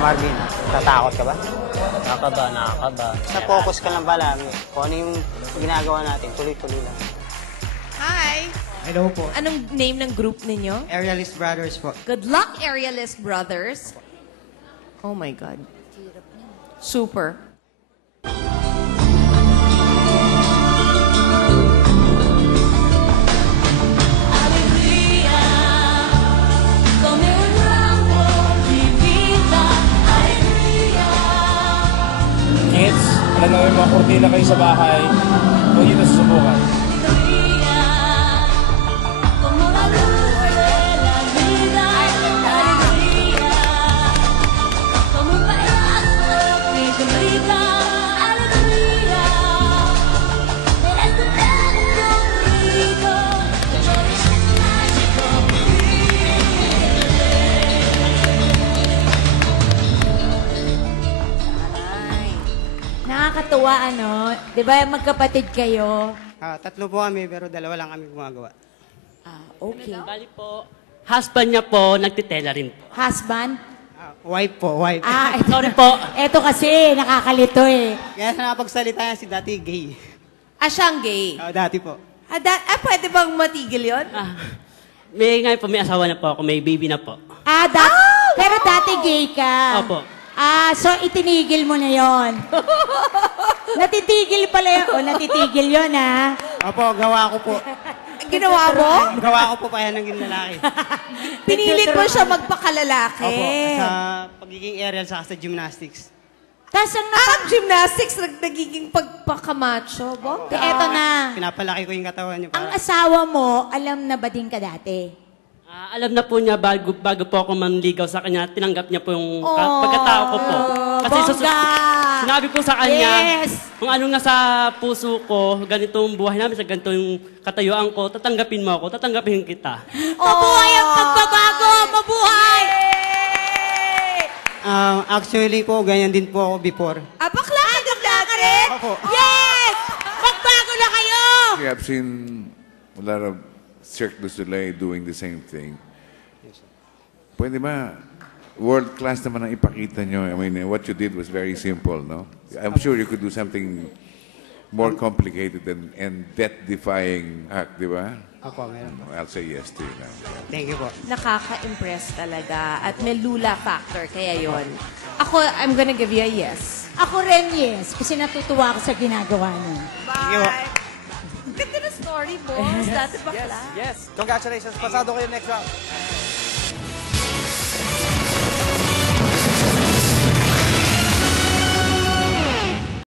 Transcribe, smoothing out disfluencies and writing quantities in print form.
Marvin, tatakot ka ba? Nakakaba. Sa focus ka lang pala. Kung ano yung ginagawa natin, tuloy-tuloy lang. Hi! Hello po. Anong name ng group ninyo? Aerialist Brothers po. Good luck, Aerialist Brothers. Oh my God. Super. Kids, alam namin mga kurtina kayo sa bahay. Huwag nyo na susubukan. Nakakatuwa, ano? Di ba magkapatid kayo? Tatlo po kami, pero dalawa lang kami gumagawa. Okay. Bali po, husband niya po, nagtitela rin po. Husband? Wife po, wife. Sorry po. Eto kasi, nakakalito eh. Kaya nakapagsalita yan si dati gay. Siyang gay. Dati po. Pwede bang matigil yun? Ngayon po, may asawa na po ako, may baby na po. Pero dati gay ka. Opo. So itinigil mo na yon. Natitigil pala yun. O, natitigil yun, ha? Opo, gawa ko po. Ginawa mo? Gawa ko po pa yan ng lalaki. Pinilit mo siya magpakalalaki. Opo, sa pagiging aerial sa gymnastics. Tapos ang Ang gymnastics, nagiging pagpakamacho. Eto na. Pinapalaki ko yung katawan niyo Ang para... asawa mo, alam na ba din ka dati? Alam na po niya, bago po ako manligaw sa kanya, tinanggap niya po yung pagkatao ko po. Kasi sinabi po sa kanya, kung ano nga sa puso ko, ganitong buhay namin, sa ganito yung katayuan ko, tatanggapin mo ako, tatanggapin kita. Mabuhay ang pagbabago! Mabuhay! Actually po, ganyan din po ako before. Bakla ka rin? Opo. Yes! Magbago na kayo! I've seen a lot of Cirque du Soleil doing the same thing. Pwede ba, world class naman ang ipakita nyo? I mean, what you did was very simple, no? I'm sure you could do something more complicated and death-defying act, di ba? Opo, meron po. I'll say yes to you now. Thank you po. Nakaka-impress talaga. At may lula factor, kaya yon. Ako, I'm gonna give you a yes. Ako rin, yes. Kasi natutuwa ako sa ginagawa niyo. Thank you po. Ganda na story, boss. Dati bakla. Yes. Congratulations. Pasado kayo next round.